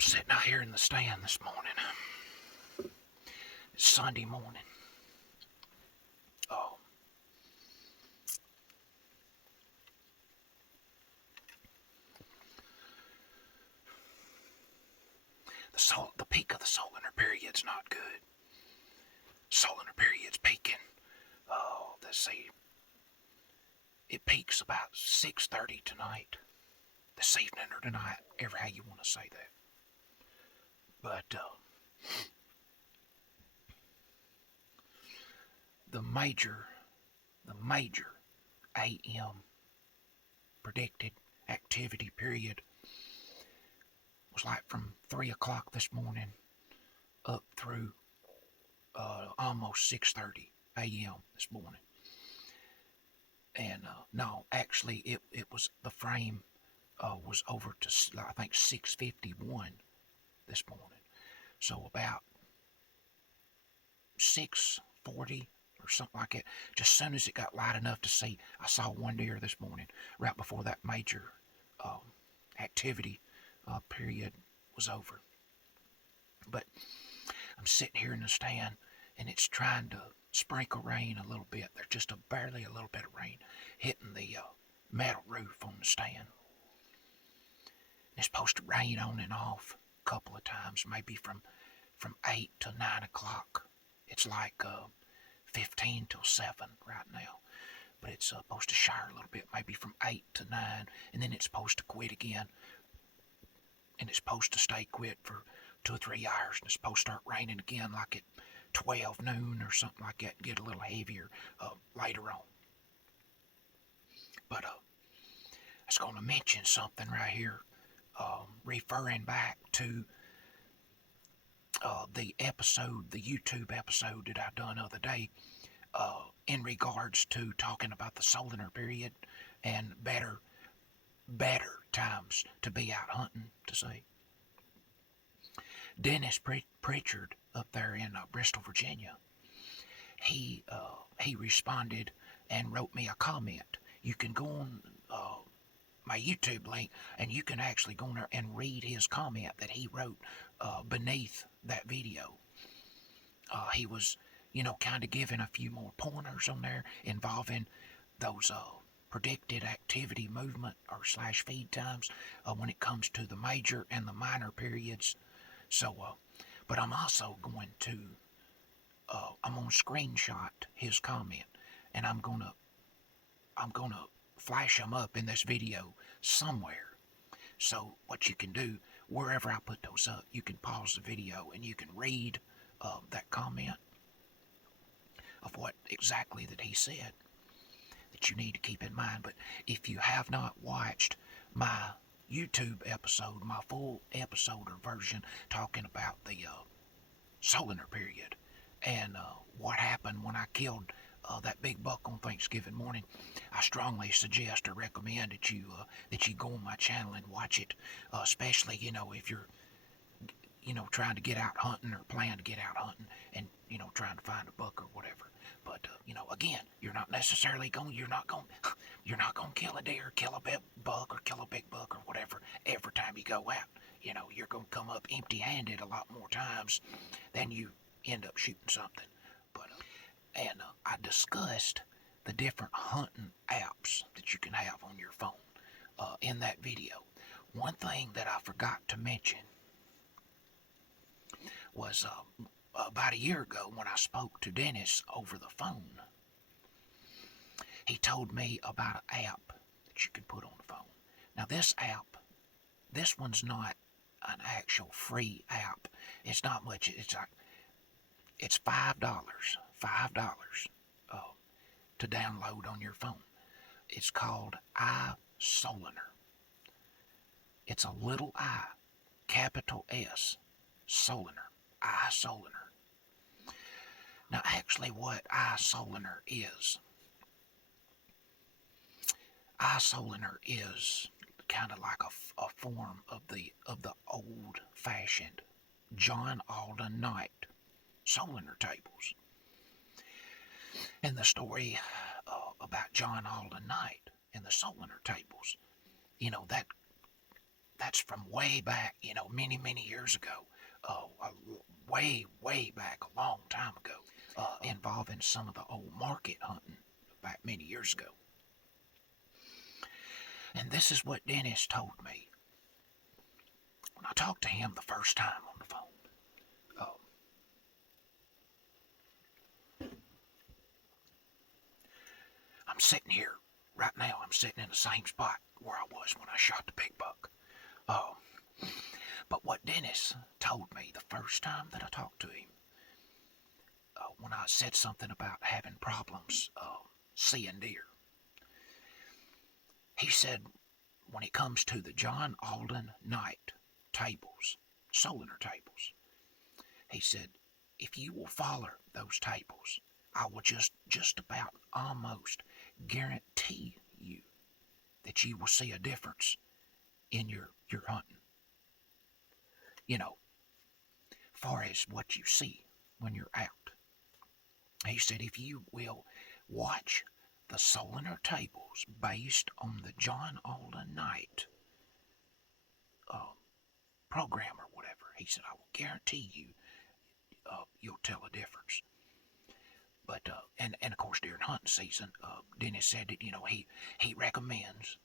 I'm sitting out here in the stand this morning. It's Sunday morning. Oh, the peak of the Solunar period's not good. Solunar period's peaking. Oh, let's see. It peaks about 6:30 tonight. This evening or tonight, ever how you want to say that. But the major AM predicted activity period was like from 3 o'clock this morning up through almost 6:30 a.m. this morning. And no, actually, it was the frame was over to I think 6:51 this morning. So about 6:40 or something like that. Just as soon as it got light enough to see, I saw one deer this morning right before that major activity period was over. But I'm sitting here in the stand, and it's trying to sprinkle rain a little bit. There's just barely a little bit of rain hitting the metal roof on the stand. It's supposed to rain on and off a couple of times, maybe from 8 to 9 o'clock. It's like 15 till 7 right now. But it's supposed to shower a little bit, maybe from 8 to 9, and then it's supposed to quit again. And it's supposed to stay quit for 2 or 3 hours, and it's supposed to start raining again like at 12 noon or something like that, and get a little heavier later on. But I was going to mention something right here, referring back to the YouTube episode that I done the other day, in regards to talking about the Solunar period and better times to be out hunting, to say. Dennis Pritchard up there in Bristol, Virginia, he responded and wrote me a comment. You can go on my YouTube link, and you can actually go in there and read his comment that he wrote beneath that video. He was, kind of giving a few more pointers on there involving those predicted activity movement or / feed times when it comes to the major and the minor periods. So, but I'm also going to, I'm gonna screenshot his comment, and I'm gonna flash them up in this video somewhere. So what you can do, wherever I put those up, you can pause the video and you can read that comment of what exactly that he said that you need to keep in mind. But if you have not watched my YouTube episode, my full episode or version talking about the Solunar period and what happened when I killed that big buck on Thanksgiving morning, I strongly suggest or recommend that you go on my channel and watch it, especially if you're trying to get out hunting or plan to get out hunting and trying to find a buck or whatever. But again, you're not gonna kill a deer, kill a big buck, or kill a big buck or whatever every time you go out. You're gonna come up empty-handed a lot more times than you end up shooting something. But I discussed the different hunting apps that you can have on your phone in that video. One thing that I forgot to mention was about a year ago when I spoke to Dennis over the phone. He told me about an app that you can put on the phone. Now this one's not an actual free app. It's not much. It's $5 to download on your phone. It's called iSolunar. It's a little I, capital S, Solunar. iSolunar. Now, actually, what iSolunar is kind of like a form of the old-fashioned John Alden night Solunar tables. And the story about John Alden night and the Solunar tables, that that's from way back, many, many years ago. Way back, a long time ago, involving some of the old market hunting back many years ago. And this is what Dennis told me when I talked to him the first time on the phone. I'm sitting here right now. I'm sitting in the same spot where I was when I shot the big buck. But what Dennis told me the first time that I talked to him, when I said something about having problems seeing deer, he said when it comes to the John Alden night tables, Solunar tables, he said, if you will follow those tables, I will just about almost guarantee you that you will see a difference in your hunting. Far as what you see when you're out. He said if you will watch the Solunar tables based on the John Alden night program or whatever, he said I will guarantee you you'll tell a difference. But and of course during hunting season, Dennis said that he recommends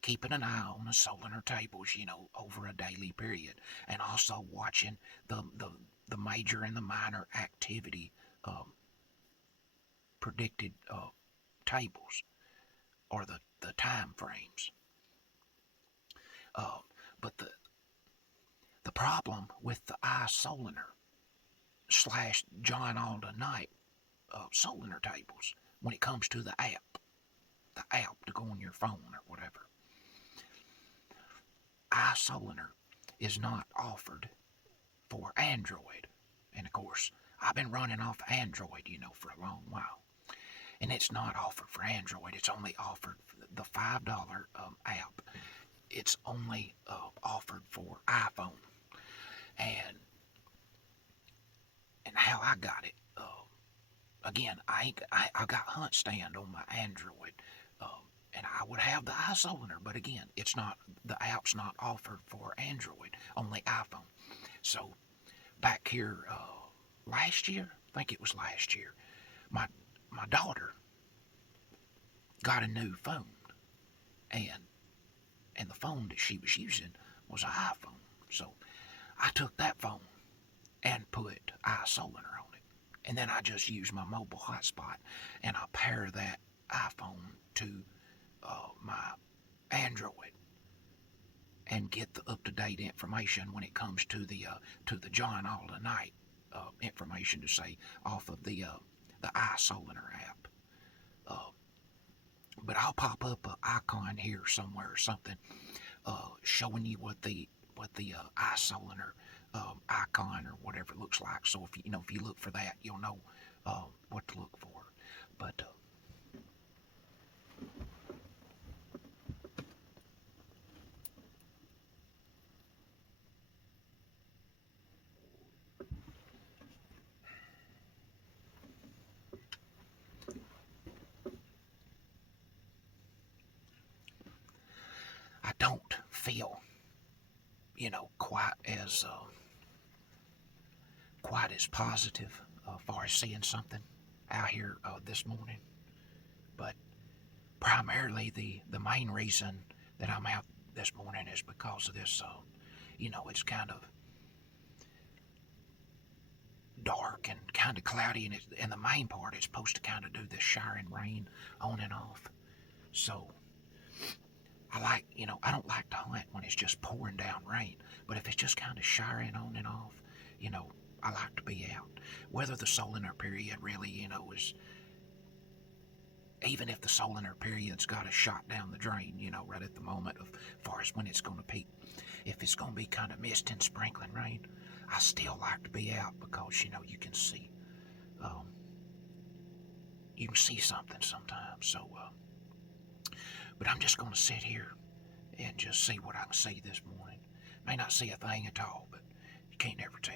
keeping an eye on the Solunar tables, over a daily period, and also watching the major and the minor activity predicted tables or the time frames. But the problem with the iSolunar / John Alden Night Solunar tables when it comes to the app to go on your phone or whatever, iSolunar is not offered for Android. And of course, I've been running off Android, for a long while. And it's not offered for Android. It's only offered for the $5 app. It's only offered for iPhone. And how I got it, again, I got Hunt Stand on my Android, and I would have the iSolunar, but again, the app's not offered for Android, only iPhone. So back here last year, I think it was last year, my daughter got a new phone, and the phone that she was using was an iPhone. So I took that phone and put iSolunar on it, and then I just use my mobile hotspot, and I pair that iPhone to my Android and get the up-to-date information when it comes to the John Alden Night information, to say, off of the iSolunar app. But I'll pop up an icon here somewhere or something showing you what the iSolunar icon or whatever it looks like. So if you look for that, you'll know what to look for. But I don't feel, quite as positive far as seeing something out here this morning. But primarily the main reason that I'm out this morning is because of this. It's kind of dark and kind of cloudy, and the main part is supposed to kind of do this showering rain on and off. So I don't like to hunt when it's just pouring down rain, but if it's just kind of showering on and off, I like to be out. Whether the Solunar period really, is, even if the Solunar period's got a shot down the drain, right at the moment of far as when it's going to peak, if it's going to be kind of mist and sprinkling rain, I still like to be out because, you can see, something sometimes. So, but I'm just going to sit here and just see what I can see this morning. May not see a thing at all, but you can't never tell.